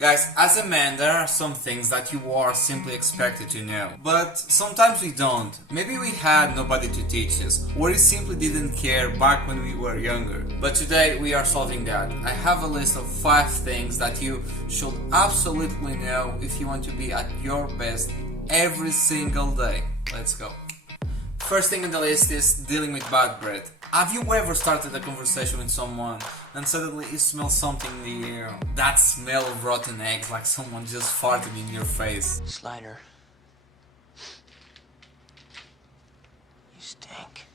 Guys, as a man, there are some things that you are simply expected to know, but sometimes we don't. Maybe we had nobody to teach us, or we simply didn't care back when we were younger. But today we are solving that. I have a list of 5 things that you should absolutely know if you want to be at your best every single day. Let's go. First thing on the list is dealing with bad breath. Have you ever started a conversation with someone and suddenly you smell something in the air? That smell of rotten eggs, like someone just farted in your face. Slider. You stink.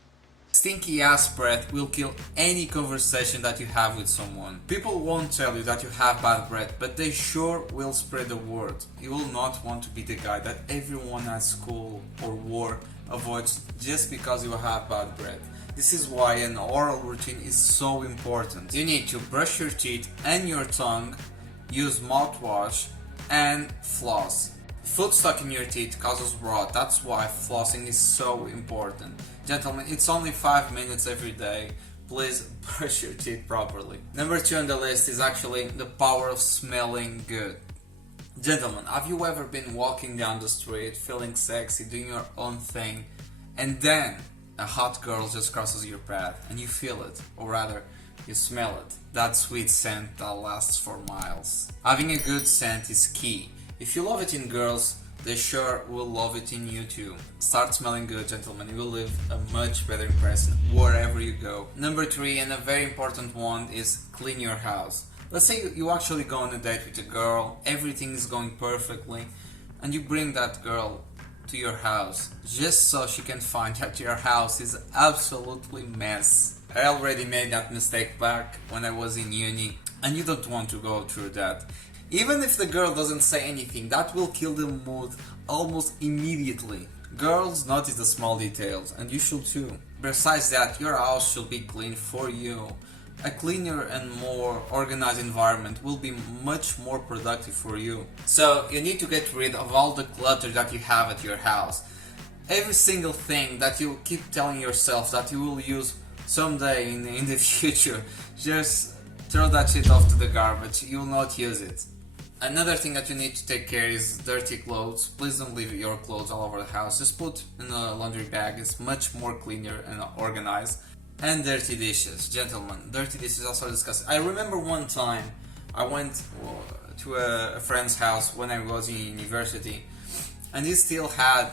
Stinky ass breath will kill any conversation that you have with someone. People won't tell you that you have bad breath, but they sure will spread the word. You will not want to be the guy that everyone at school or work avoids just because you have bad breath. This is why an oral routine is so important. You need to brush your teeth and your tongue, use mouthwash, and floss. Food stuck in your teeth causes rot, that's why flossing is so important. Gentlemen, it's only 5 minutes every day. Please brush your teeth properly. Number 2 on the list is actually the power of smelling good. Gentlemen, have you ever been walking down the street, feeling sexy, doing your own thing, and then a hot girl just crosses your path and you feel it, or rather, you smell it. That sweet scent that lasts for miles. Having a good scent is key. If you love it in girls, they sure will love it in you too. Start smelling good, gentlemen. You will leave a much better impression wherever you go. Number 3, and a very important one, is clean your house. Let's say you actually go on a date with a girl, everything is going perfectly, and you bring that girl to your house just so she can find that your house is absolutely mess. I already made that mistake back when I was in uni, and you don't want to go through that. Even if the girl doesn't say anything, that will kill the mood almost immediately. Girls notice the small details, and you should too. Besides that, your house should be clean for you. A cleaner and more organized environment will be much more productive for you. So you need to get rid of all the clutter that you have at your house. Every single thing that you keep telling yourself that you will use someday in the future, just throw that shit off to the garbage. You will not use it. Another thing that you need to take care is dirty clothes. Please don't leave your clothes all over the house. Just put in a laundry bag. It's much more cleaner and organized. And dirty dishes. Gentlemen, dirty dishes also disgusting. I remember one time I went to a friend's house when I was in university, and he still had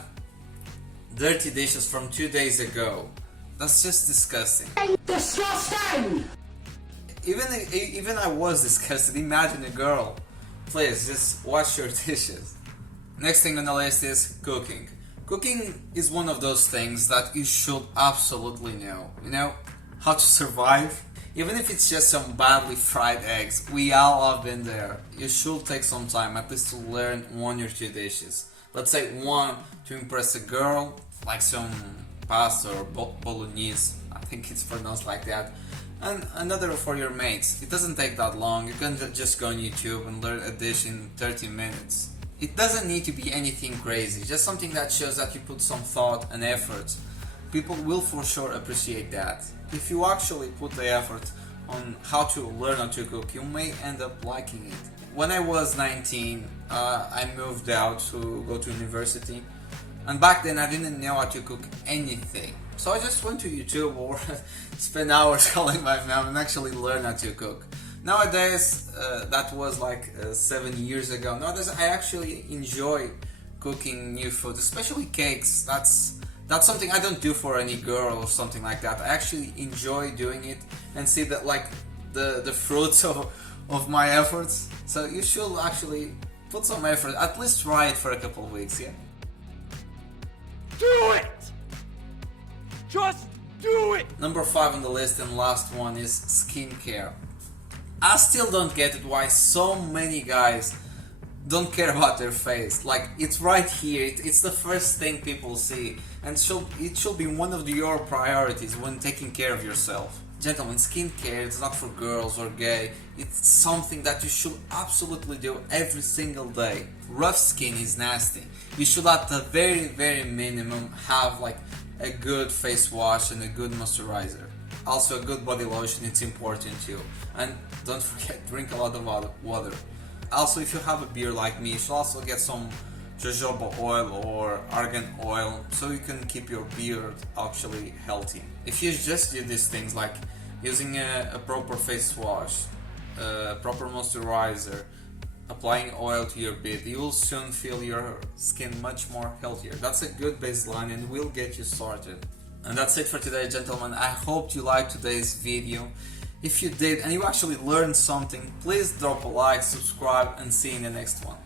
dirty dishes from 2 days ago. That's just disgusting. Disgusting! Even I was disgusted. Imagine a girl. Please, just wash your dishes. Next thing on the list is cooking. Cooking is one of those things that you should absolutely know. You know, how to survive. Even if it's just some badly fried eggs, we all have been there. You should take some time at least to learn 1 or 2 dishes. Let's say 1 to impress a girl, like some pasta or bolognese, I think it's pronounced like that. And another for your mates. It doesn't take that long. You can just go on YouTube and learn a dish in 30 minutes. It doesn't need to be anything crazy, just something that shows that you put some thought and effort. People will for sure appreciate that. If you actually put the effort on how to learn how to cook, you may end up liking it. When I was 19, I moved out to go to university, and back then I didn't know how to cook anything. So I just went to YouTube or spent hours calling my mom and actually learned how to cook. Nowadays, that was like 7 years ago. Nowadays, I actually enjoy cooking new food, especially cakes. That's something I don't do for any girl or something like that. I actually enjoy doing it and see that like the fruits of my efforts. So you should actually put some effort. At least try it for a couple of weeks, yeah. Do it! Just do it! Number 5 on the list and last one is skincare. I still don't get it why so many guys don't care about their face. Like, it's right here, it's the first thing people see, and it should be one of your priorities when taking care of yourself. Gentlemen, skincare is not for girls or gay, it's something that you should absolutely do every single day. Rough skin is nasty. You should at the very minimum have like a good face wash and a good moisturizer. Also a good body lotion, it's important too. And don't forget, drink a lot of water. Also, if you have a beard like me, you should also get some jojoba oil or argan oil so you can keep your beard actually healthy. If you just do these things like using a proper face wash, proper moisturizer, applying oil to your beard, you will soon feel your skin much more healthier. That's a good baseline and will get you started. And that's it for today, gentlemen. I hope you liked today's video. If you did and you actually learned something, please drop a like, subscribe, and see you in the next one.